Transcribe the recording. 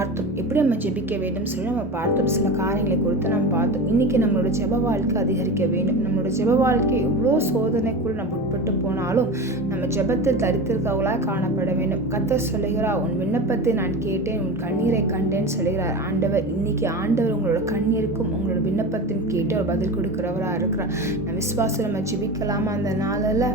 பார்த்தோம். எப்படி நம்ம ஜெபிக்க வேண்டும் சொல்லி நம்ம பார்த்தோம். சில காரியங்களை குறித்து நம்ம பார்த்தோம். இன்றைக்கி நம்மளோட ஜெப வாழ்க்கை அதிகரிக்க வேண்டும். நம்மளோட ஜெப வாழ்க்கை எவ்வளோ சோதனைக்குள் நம்ம உட்பட்டு போனாலும் நம்ம ஜெபத்தில் தரித்திருக்கவர்களாக காணப்பட வேண்டும். கர்த்தர் சொல்லுகிறார், உன் விண்ணப்பத்தை நான் கேட்டேன், உன் கண்ணீரை கண்டேன்னு சொல்லுகிறார் ஆண்டவர். இன்றைக்கி ஆண்டவர் உங்களோட கண்ணீருக்கும் உங்களோட விண்ணப்பத்தையும் கேட்டு அவர் பதில் கொடுக்குறவராக இருக்கிறார். நம்ம விசுவாசம் நம்ம ஜெபிக்கலாமா அந்த நாளில்?